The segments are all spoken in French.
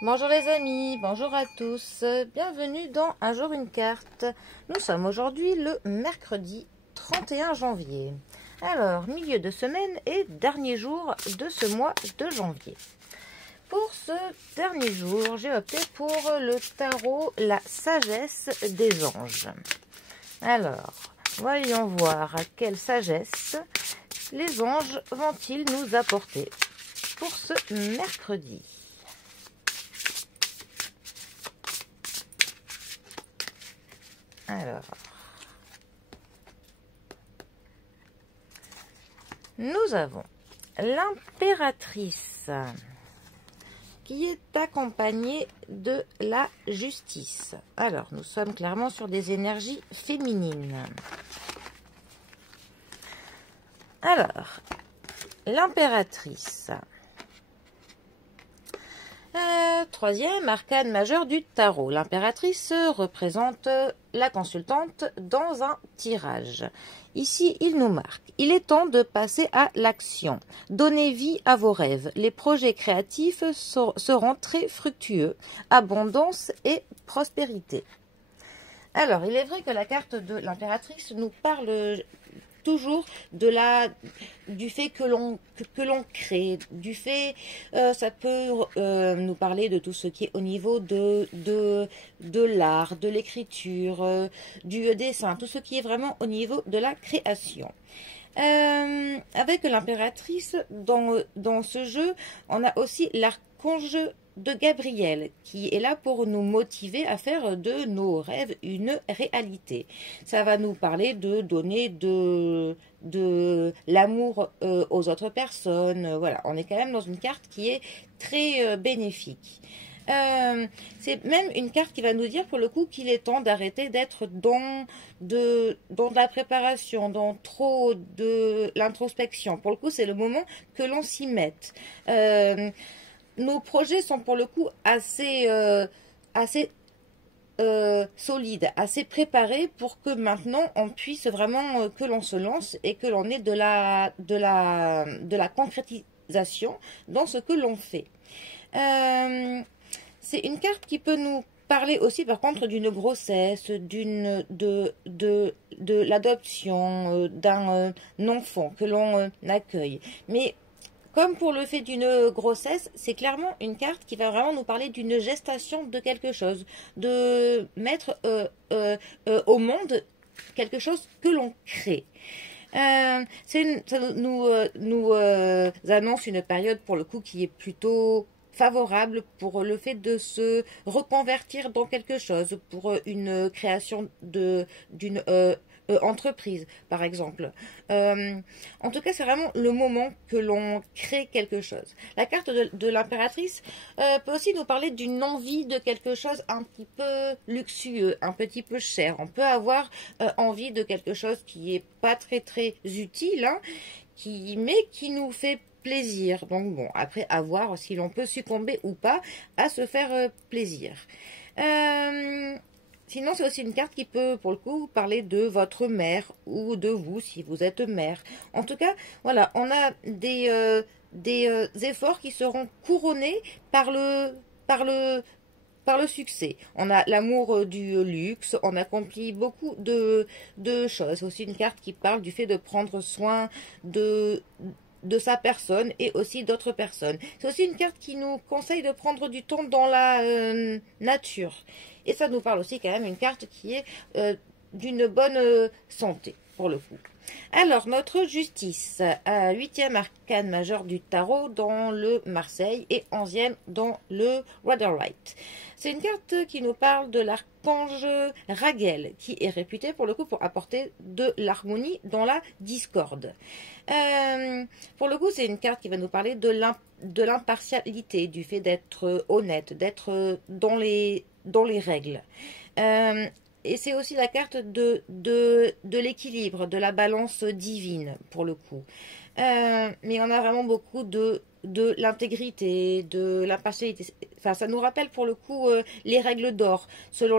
Bonjour les amis, bonjour à tous, bienvenue dans Un jour une carte. Nous sommes aujourd'hui le mercredi 31 janvier. Alors, milieu de semaine et dernier jour de ce mois de janvier. Pour ce dernier jour, j'ai opté pour le tarot La Sagesse des Anges. Alors, voyons voir quelle sagesse les anges vont-ils nous apporter pour ce mercredi. Alors, nous avons l'impératrice qui est accompagnée de la justice. Alors, nous sommes clairement sur des énergies féminines. Alors, l'impératrice. Troisième arcane majeur du tarot. L'impératrice représente la consultante dans un tirage. Ici, il nous marque. Il est temps de passer à l'action. Donnez vie à vos rêves. Les projets créatifs seront très fructueux. Abondance et prospérité. Alors, il est vrai que la carte de l'impératrice nous parle toujours du fait que l'on crée, du fait, ça peut nous parler de tout ce qui est au niveau de l'art, de l'écriture, du dessin, tout ce qui est vraiment au niveau de la création. Avec l'impératrice, dans ce jeu, on a aussi l'archange de Gabriel, qui est là pour nous motiver à faire de nos rêves une réalité. Ça va nous parler de donner de l'amour aux autres personnes. Voilà, on est quand même dans une carte qui est très bénéfique. C'est même une carte qui va nous dire pour le coup qu'il est temps d'arrêter d'être dans de la préparation, dans trop de l'introspection. Pour le coup, c'est le moment que l'on s'y mette. Nos projets sont pour le coup assez solides, assez préparés pour que maintenant on puisse vraiment que l'on se lance et que l'on ait de la concrétisation dans ce que l'on fait. C'est une carte qui peut nous parler aussi par contre d'une grossesse, de l'adoption d'un enfant que l'on accueille. Mais comme pour le fait d'une grossesse, c'est clairement une carte qui va vraiment nous parler d'une gestation de quelque chose, de mettre au monde quelque chose que l'on crée. Ça nous annonce une période pour le coup qui est plutôt favorable pour le fait de se reconvertir dans quelque chose, pour une création d'une entreprise, par exemple. En tout cas, c'est vraiment le moment que l'on crée quelque chose. La carte de l'impératrice peut aussi nous parler d'une envie de quelque chose un petit peu luxueux, un petit peu cher. On peut avoir envie de quelque chose qui est pas très très utile, hein, mais qui nous fait plaisir. Donc bon, après à voir si l'on peut succomber ou pas à se faire plaisir. Sinon, c'est aussi une carte qui peut, pour le coup, parler de votre mère ou de vous, si vous êtes mère. En tout cas, voilà, on a des efforts qui seront couronnés par le succès. On a l'amour du luxe, on accomplit beaucoup de choses. C'est aussi une carte qui parle du fait de prendre soin de sa personne et aussi d'autres personnes. C'est aussi une carte qui nous conseille de prendre du temps dans la nature. Et ça nous parle aussi quand même une carte qui est d'une bonne santé, pour le coup. Alors, notre justice, 8e arcane majeur du tarot dans le Marseille et 11e dans le Rider-Waite. C'est une carte qui nous parle de l'archange Raguel, qui est réputé pour le coup pour apporter de l'harmonie dans la discorde. Pour le coup, c'est une carte qui va nous parler de l'impartialité, du fait d'être honnête, d'être dans les règles. Et c'est aussi la carte de l'équilibre, de la balance divine, pour le coup. Mais on a vraiment beaucoup de l'intégrité, de l'impartialité. enfin, ça nous rappelle pour le coup les règles d'or, selon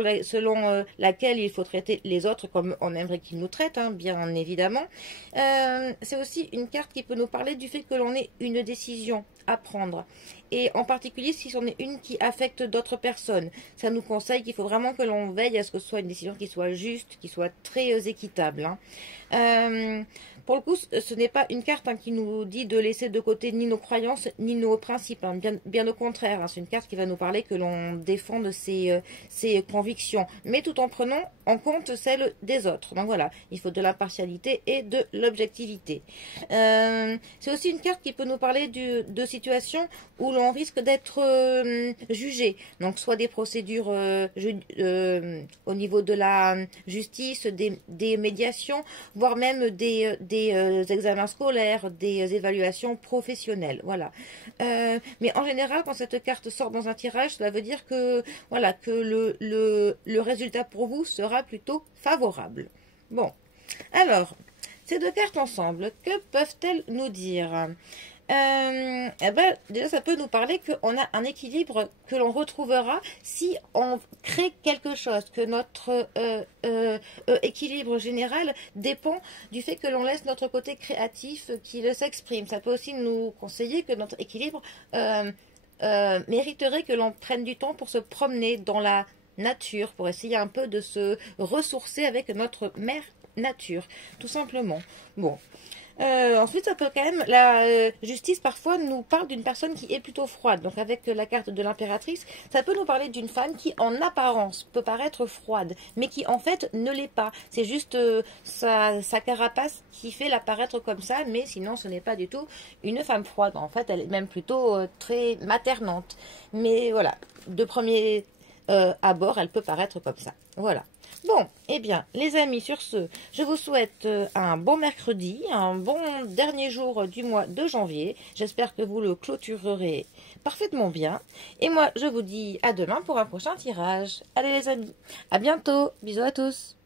laquelle il faut traiter les autres comme on aimerait qu'ils nous traitent, hein, bien évidemment. C'est aussi une carte qui peut nous parler du fait que l'on ait une décision à prendre. Et en particulier si c'en est une qui affecte d'autres personnes. Ça nous conseille qu'il faut vraiment que l'on veille à ce que ce soit une décision qui soit juste, qui soit très équitable. Hein. Pour le coup, ce n'est pas une carte qui nous dit de laisser de côté ni nos croyances, ni nos principes. Hein. Bien au contraire, hein. C'est une carte qui va nous parler que l'on défende ses convictions, mais tout en prenant en compte celles des autres. Donc voilà, il faut de l'impartialité et de l'objectivité. C'est aussi une carte qui peut nous parler de situations où l'on risque d'être jugé. Donc soit des procédures au niveau de la justice, des médiations, voire même des examens scolaires, des évaluations professionnelles. Voilà. Mais en général, quand cette carte sort dans un tirage, cela veut dire que, voilà, que le résultat pour vous sera plutôt favorable. Bon. Alors, ces deux cartes ensemble, que peuvent-elles nous dire ? Déjà, ça peut nous parler qu'on a un équilibre que l'on retrouvera si on crée quelque chose, que notre équilibre général dépend du fait que l'on laisse notre côté créatif qui s'exprime. Ça peut aussi nous conseiller que notre équilibre mériterait que l'on prenne du temps pour se promener dans la nature, pour essayer un peu de se ressourcer avec notre mère nature, tout simplement. Bon. Ensuite, ça peut quand même, la justice parfois nous parle d'une personne qui est plutôt froide. Donc avec la carte de l'impératrice, ça peut nous parler d'une femme qui en apparence peut paraître froide, mais qui en fait ne l'est pas. C'est juste sa carapace qui fait l'apparaître comme ça, mais sinon ce n'est pas du tout une femme froide. En fait, elle est même plutôt très maternante. Mais voilà, de premier abord, elle peut paraître comme ça. Voilà. Bon, eh bien, les amis, sur ce, je vous souhaite un bon mercredi, un bon dernier jour du mois de janvier. J'espère que vous le clôturerez parfaitement bien. Et moi, je vous dis à demain pour un prochain tirage. Allez les amis, à bientôt. Bisous à tous.